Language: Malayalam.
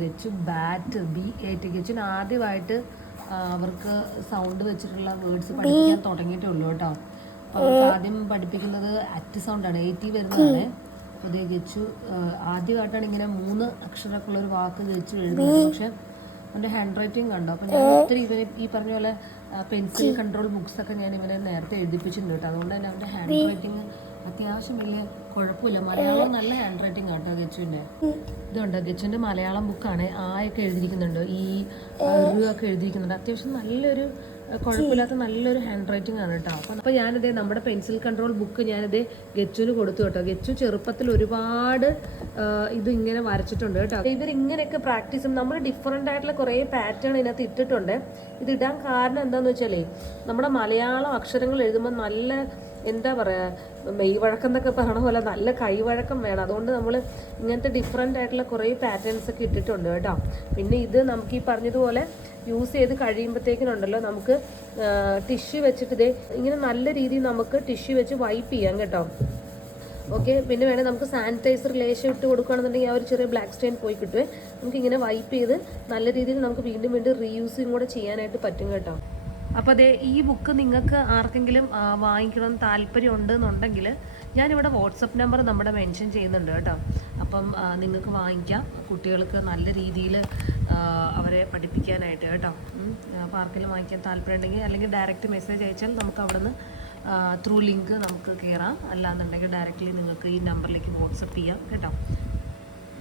ഗെച്ചു ബാറ്റ് B8 ഗെച്ചിന് ആദ്യമായിട്ട് അവർക്ക് സൗണ്ട് വെച്ചിട്ടുള്ള വേർഡ്സ് പഠിപ്പിക്കാൻ തുടങ്ങിയിട്ടുള്ളൂ കേട്ടോ. അപ്പോൾ അവർക്ക് ആദ്യം പഠിപ്പിക്കുന്നത് അറ്റ് സൗണ്ടാണ്, 80 വരുന്നതാണ്. അപ്പോൾ അതേ ഗെച്ചു ആദ്യമായിട്ടാണ് ഇങ്ങനെ 3 അക്ഷരമൊക്കെയുള്ള ഒരു വാക്ക് ഗെച്ചു എഴുതുന്നത്. പക്ഷെ അവൻ്റെ ഹാൻഡ് റൈറ്റിംഗ് കണ്ടോ. അപ്പോൾ ഞാൻ ഒത്തിരി ഇവനെ ഈ പറഞ്ഞ പോലെ പെൻസിൽ കൺട്രോൾ ബുക്സൊക്കെ ഞാൻ ഇവനെ നേരത്തെ എഴുതിപ്പിച്ചിട്ടുണ്ട് കേട്ടോ. അതുകൊണ്ട് തന്നെ അവൻ്റെ ഹാൻഡ് റൈറ്റിംഗ് അത്യാവശ്യം വലിയ കുഴപ്പമില്ല. മലയാളം നല്ല ഹാൻഡ് റൈറ്റിംഗ് കേട്ടോ ഗെച്ചുവിൻ്റെ. ഇതുണ്ട് ഗെച്ചുവിൻ്റെ മലയാളം ബുക്കാണ്. ആയൊക്കെ എഴുതിയിരിക്കുന്നുണ്ട്, ഈ ഒക്കെ എഴുതിയിരിക്കുന്നുണ്ട്. അത്യാവശ്യം നല്ലൊരു കുഴപ്പമില്ലാത്ത നല്ലൊരു ഹാൻഡ് റൈറ്റിംഗ് ആണ് കേട്ടോ. അപ്പോൾ ഞാനിതേ നമ്മുടെ പെൻസിൽ കൺട്രോൾ ബുക്ക് ഞാനിതേ ഗെച്ചുവിന് കൊടുത്തു കേട്ടോ. ഗെച്ചു ചെറുപ്പത്തിൽ ഒരുപാട് ഇത് ഇങ്ങനെ വരച്ചിട്ടുണ്ട് കേട്ടോ. ഇവരിങ്ങനെയൊക്കെ പ്രാക്ടീസ് ചെയ്യും. നമ്മൾ ഡിഫറെൻ്റ് ആയിട്ടുള്ള കുറേ പാറ്റേൺ ഇതിനകത്ത് ഇട്ടിട്ടുണ്ട്. ഇത് ഇടാൻ കാരണം എന്താണെന്ന് വെച്ചാലേ നമ്മുടെ മലയാളം അക്ഷരങ്ങൾ എഴുതുമ്പോൾ നല്ല എന്താ പറയുക, മെയ്വഴക്കം എന്നൊക്കെ പറയണ പോലെ നല്ല കൈവഴക്കം വേണം. അതുകൊണ്ട് നമ്മൾ ഇങ്ങനത്തെ ഡിഫറെൻ്റ് ആയിട്ടുള്ള കുറേ പാറ്റേൺസ് ഒക്കെ ഇട്ടിട്ടുണ്ട് കേട്ടോ. പിന്നെ ഇത് നമുക്ക് ഈ പറഞ്ഞതുപോലെ യൂസ് ചെയ്ത് കഴിയുമ്പോഴത്തേക്കിനുണ്ടല്ലോ നമുക്ക് ടിഷ്യൂ വെച്ചിട്ട് ഇതേ ഇങ്ങനെ നല്ല രീതിയിൽ നമുക്ക് ടിഷ്യൂ വെച്ച് വൈപ്പ് ചെയ്യാം കേട്ടോ. ഓക്കെ, പിന്നെ വേണേൽ നമുക്ക് സാനിറ്റൈസർ ലേശം ഇട്ട് കൊടുക്കുകയാണെന്നുണ്ടെങ്കിൽ ആ ഒരു ചെറിയ ബ്ലാക്ക് സ്റ്റെയിൻ പോയി കിട്ടുമേ. നമുക്കിങ്ങനെ വൈപ്പ് ചെയ്ത് നല്ല രീതിയിൽ നമുക്ക് വീണ്ടും വീണ്ടും റീയൂസിങ് കൂടെ ചെയ്യാനായിട്ട് പറ്റും കേട്ടോ. അപ്പോൾ അതേ ഈ ബുക്ക് നിങ്ങൾക്ക് ആർക്കെങ്കിലും വാങ്ങിക്കണമെന്ന് താല്പര്യം ഉണ്ടെന്നുണ്ടെങ്കിൽ ഞാനിവിടെ വാട്സപ്പ് നമ്പർ നമ്മുടെ മെൻഷൻ ചെയ്യുന്നുണ്ട് കേട്ടോ. അപ്പം നിങ്ങൾക്ക് വാങ്ങിക്കാം, കുട്ടികൾക്ക് നല്ല രീതിയിൽ അവരെ പഠിപ്പിക്കാനായിട്ട് കേട്ടോ. അപ്പോൾ ആർക്കെങ്കിലും വാങ്ങിക്കാൻ താല്പര്യം ഉണ്ടെങ്കിൽ അല്ലെങ്കിൽ ഡയറക്റ്റ് മെസ്സേജ് അയച്ചാൽ നമുക്ക് അവിടെ നിന്ന് ത്രൂ ലിങ്ക് നമുക്ക് കയറാം. അല്ലാന്നുണ്ടെങ്കിൽ ഡയറക്റ്റ്ലി നിങ്ങൾക്ക് ഈ നമ്പറിലേക്ക് വാട്സപ്പ് ചെയ്യാം കേട്ടോ.